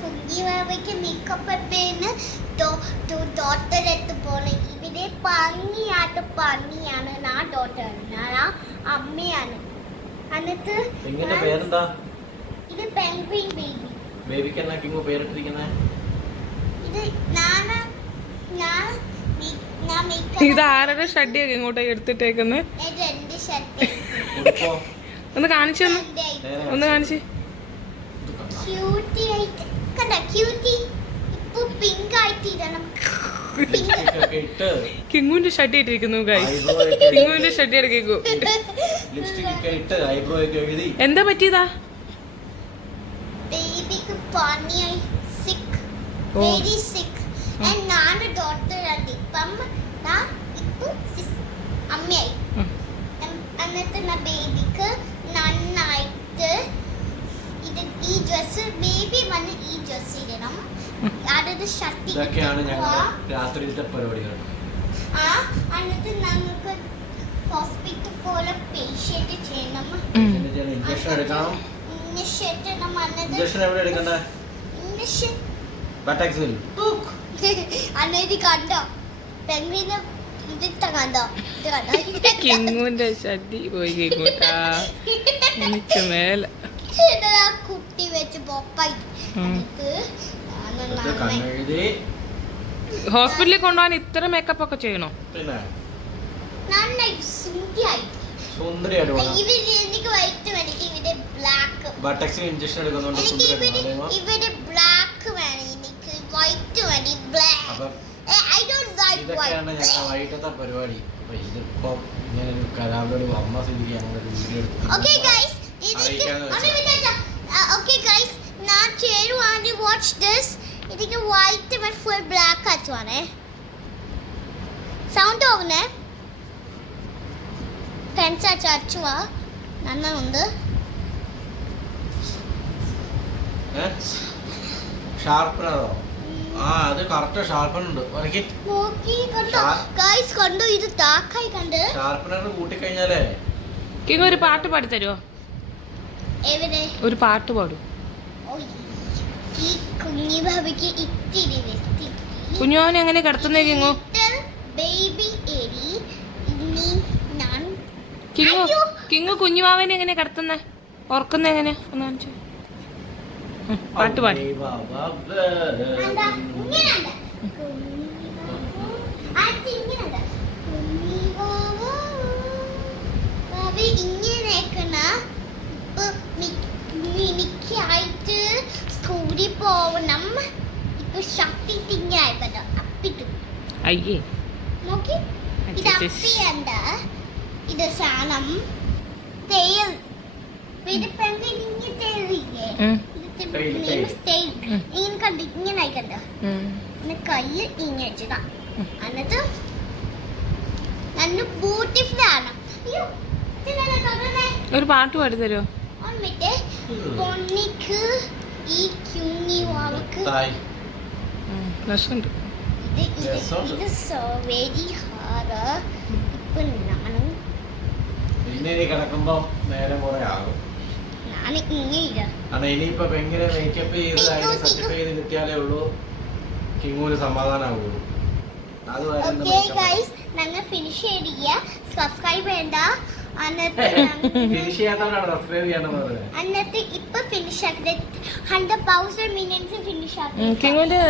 കുഞ്ഞിവാവയ്ക്ക് makeup എപ്പോഴും ഡോക്ടറെടുത്ത് പോണേ. ഇവിടെ പന്നിയായിട്ട് പന്നിയാണ്. ഞാൻ ഡോക്ടറാണ്, ഞാൻ അമ്മയാണ്. എന്നിട്ട് ഇത് പെൻഗ്വിൻ ബേബി. ബേബിക്ക് എന്നാ കിങ്ങു പേരിട്ടിരിക്കുന്നേ? ഇത് ഞാൻ ഇത് ആരുടെ ഷഡ്ഡിയൊക്കെ ഇങ്ങോട്ടേക്ക് എടുത്തിട്ടേക്കുന്നത്? ഇത് എന്റെ ഷർട്ട്. ഒന്ന് കാണിച്ചു ഒന്ന് കാണിച്ച്. ക്യൂട്ടി ആയിട്ട് കണ്ട, ക്യൂട്ടി ഇപ്പൊ പിങ്ക് ആയിട്ട് ഇടണം. കിങ്ങുവിന്റെ ഷഡ്ഡി ഇട്ടിരിക്കുന്നു ഗൈസ്. കിങ്ങുവിന്റെ ഷഡ്ഡി എടുക്കൂ. എന്താ പറ്റിയതാ? ബേബിക്ക് പനിയായി, സിക്ക്, വെരി സിക്ക്. ഞാൻ ഡോക്ടറാണ്. ഇപ്പം അമ്മയായി. എന്നിട്ട് ബേബിക്ക് നന്നായിട്ട് ഈ ഡ്രസ്, ബേബി വന്ന് ഈ ഡ്രസ് ഇടണം. അതായത് ഷർട്ട്. രാത്രിയിലത്തെ പരിപാടികൾ. എന്നിട്ട് നമുക്ക് ഹോസ്പിറ്റൽ പോലെ പേഷ്യന്റ് ചെയ്യണം. ഇഞ്ചക്ഷൻ എടുക്കണം. ഇഞ്ചക്ഷൻ എവിടെ എടുക്കണ്ടേ? ഇഞ്ചക്ഷൻ ബട്ടാക്സിൽ. അന്നേരം കണ്ടോ പെൻഗ്വിനെ ഇതിട്ട കണ്ടോ? കിങ്ങുവിന്റെ ഷഡ്ഡി പോയി കേൾക്കൂട്ടാ. എനിക്ക് മേലെ കുട്ടി വെച്ച് പൊപ്പായി. ഹോസ്പിറ്റലിൽ കൊണ്ടുപോകാൻ ഇത്ര മേക്കപ്പ് ഒക്കെ ചെയ്യണോ? നന്നായി സുന്ദരിയായി. എനിക്ക് വൈറ്റ് വേണം, ഇവിടെ ബ്ലാക്ക്. ബട്ടാക്സിൽ ഇഞ്ചക്ഷൻ എടുക്കുന്നുണ്ട്. ഇവിടെ ബ്ലാക്ക് വേണം, എനിക്ക് വൈറ്റ് വേണം. Black I don't like white. വൈകിട്ടത്തെ പരിപാടി. ഇതിപ്പോ ഇങ്ങനെ ഒരു കലാപരിപാടി അമ്മ സ്ഥിതിക്ക് ഞങ്ങളൊരു വീഡിയോ എടുത്തു. Okay guys, now Cheru want to watch this. ഇതിക്ക് white and full black ആച്ചുവാണേ. സൗണ്ട് ഓവനെ പെൻസ് അച്ചുവാ നന്നുണ്ട്. ഷാർപ്പനറോ? അത് കറക്റ്റ് ഷാർപ്പൻ ഉണ്ട്. കണ്ടു, ഇത് താക്കായി കണ്ട്. ഷാർപ്പനർ കൂട്ടി കഴിഞ്ഞാലേ കിങ്ങു ഒരു പാട്ട് പാടി തരുമോ? ഒരു പാട്ട് പാടൂ. ഈ കുഞ്ഞി ഭാവിക്ക് ഇത്തിരി കുഞ്ഞോനെ എങ്ങനെ കിടത്തുന്നേ കിങ്ങു? കിങ്ങു കുഞ്ഞുമാവനെ എങ്ങനെ കിടത്തുന്നേ? ഓർക്കുന്ന എങ്ങനെ ഒന്ന് കാണിച്ചു. പാട്ട് പാടി. മിനിക്കായിട്ട് സ്കൂളിൽ പോവണം. ഇപ്പൊ ശക്തി തിങ്ങായിപ്പോ അപ്പിട്ടു. അയ്യേ നോക്കി, ഇത് അപ്പിയണ്ട, ഇത് സാധനം തേൽ. ഇത് പെണ്ണിന് ഇങ്ങനെ തേലില്ലേ? ഇങ്ങനെ കണ്ട് ഇങ്ങനെ ആയിക്കണ്ട. കയ്യിൽ ഇങ്ങനെ വെച്ചതാ. എന്നിട്ട് നല്ല ബ്യൂട്ടിഫുൾ ആണ്. ഒരു പാട്ട് പാടി തരുമോ? പൊന്നിക്ക് ഈ കുഞ്ഞി വാവക്ക് ഇത് സോ വെരി ഹാർഡ്. ഇപ്പൊ ഞാനും കിടക്കുമ്പോ നേരം കുറെ ആകും. ഇനിയിപ്പോ എങ്ങനെ മേക്കപ്പ് ചെയ്ത് സർട്ടിഫൈ ചെയ്ത് കിട്ടിയാലേ ഉള്ളൂ കിങ്ങൂര് സമാധാനാവുള്ളൂ. ഫിനിഷ് ചെയ്യ, സബ്സ്ക്രൈബ് വേണ്ട. ഫിനിഷ് ചെയ്യാത്തവരാണ് സബ്സ്ക്രൈബ് ചെയ്യാന്ന് പറഞ്ഞത്. എന്നിട്ട് ഇപ്പൊ ഫിനിഷ് ആക്കി 100,000 മിനിറ്റ്സ് ഫിനിഷ് ആക്കി. കിങ്ങുവിന്റെ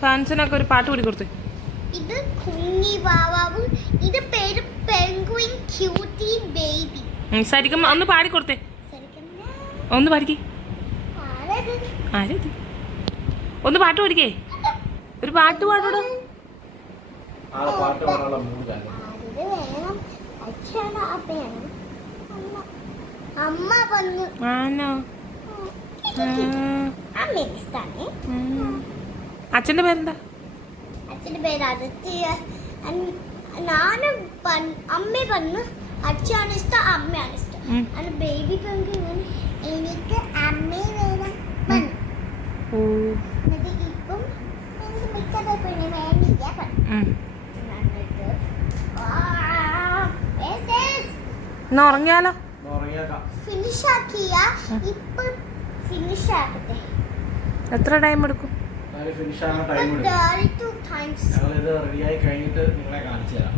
ഫാൻസിനൊക്കെ ഒരു പാട്ട് കൂടി കൊടുത്തു. ഇത് കുഞ്ഞി വാവാവ്. ഇത് പേര് പെൻഗ്വിൻ ക്യൂട്ടി ബേബി. ശരിക്കും ഒന്ന് പാടിക്കൊടുത്തേ. ഒന്ന് പാടിക്കേ. ആരത്? ഒന്ന് പാട്ട് പാടിക്കേ. ഒരു പാട്ട് പാടൂടോ. അമ്മ വന്നു. ആണോ? അച്ഛന്റെ പേരെന്താ? അച്ഛന്റെ പേര് അതിഥി. ഞാനും അമ്മ വന്നു. അച്ഛനാണ് ഇഷ്ടം, അമ്മയാണ് ഇഷ്ടം. ബേബി പെൻഗ്വിൻ എനിക്ക് അമ്മയെ വേണം. ഇപ്പം ഉറങ്ങിയാലോ? ഫിനിഷ് ആക്കിയ ഇപ്പൊ ഫിനിഷ് ആക്കട്ടെ. എത്ര ടൈം എടുക്കും? ഫിനിഷ് ആകാൻ ടൈം എടുക്കും. 32 times. ഞങ്ങളിത് റെഡിയായി കഴിഞ്ഞിട്ട് നിങ്ങളെ കാണിച്ചു തരാം.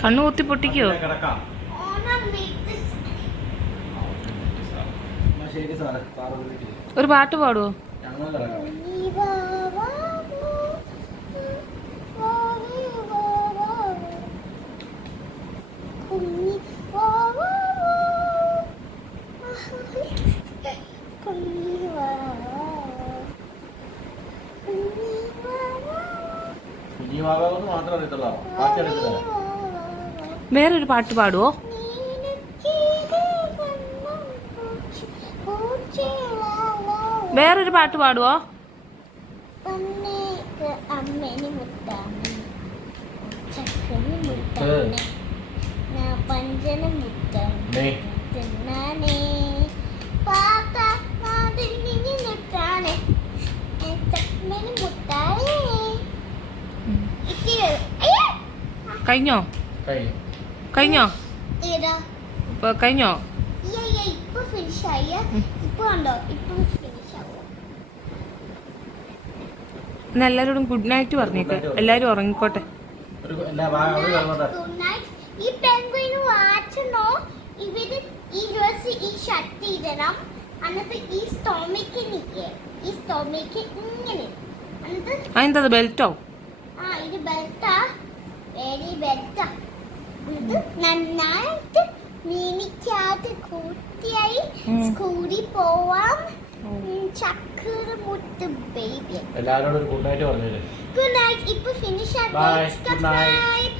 കണ്ണു കുത്തി പൊട്ടിക്കോ? കിടക്കാം. Wanna make this. ശരി സാറേ, ഒരു പാട്ട് പാടുവോ? ഞങ്ങൾ കിടക്കാം. കുഞ്ഞിവാകാവെന്ന് മാത്രം അറിയത്തുള്ളൂ, ബാക്കി അറിയത്തില്ല. വേറൊരു പാട്ട് പാടുവോ? വേറൊരു പാട്ട് പാടുവോ? അമ്മേനെ മുത്താമേ ചക്കന് മുത്താമേ പഞ്ചന മുത്താമേ തിന്നാനേ പാപ്പ മാതിരിഞ്ഞ് മുത്താനേ ചക്കന് മുത്താനേ. കഴിഞ്ഞോ? കഴിഞ്ഞോ? ഏതാ ഇപ്പൊ കഴിഞ്ഞോ? ഇപ്പൊ ഫിനിഷ് ആയ. ഇപ്പൊ കണ്ടോ, ഇപ്പൊ ഫിനിഷ് ആവും. ഇന്ന് എല്ലാവരോടും ഗുഡ് നൈറ്റ് പറഞ്ഞേക്ക്. എല്ലാരും ഉറങ്ങിക്കോട്ടെ. Good night. ഈ പെൻഗ്വിന് വാച്ചണോ? ഇവര് ഈ ഡ്രസ് ഈ ഷർട്ട് ഇടണം. എന്നിട്ട് ഈ സ്റ്റോമിക്കിനിക്ക് ഇങ്ങനെ എന്നിട്ട് അതെന്താ ബെൽറ്റോ? ഇത് ബെൽറ്റാ, വെരി ബെൽറ്റാ. ഇത് നന്നായിട്ട് നീനിക്കാതെ കൂട്ടിയായി സ്കൂളിൽ പോവാം. ചക്കര മുട്ട് ബേബി. എല്ലാവരോടും ഒരു ഗുഡ് നൈറ്റ് പറഞ്ഞില്ലേ? Good night. ഇപ്പൊ ഫിനിഷ് ആക്കി. Bye. Good night. Subscribe.